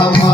amar.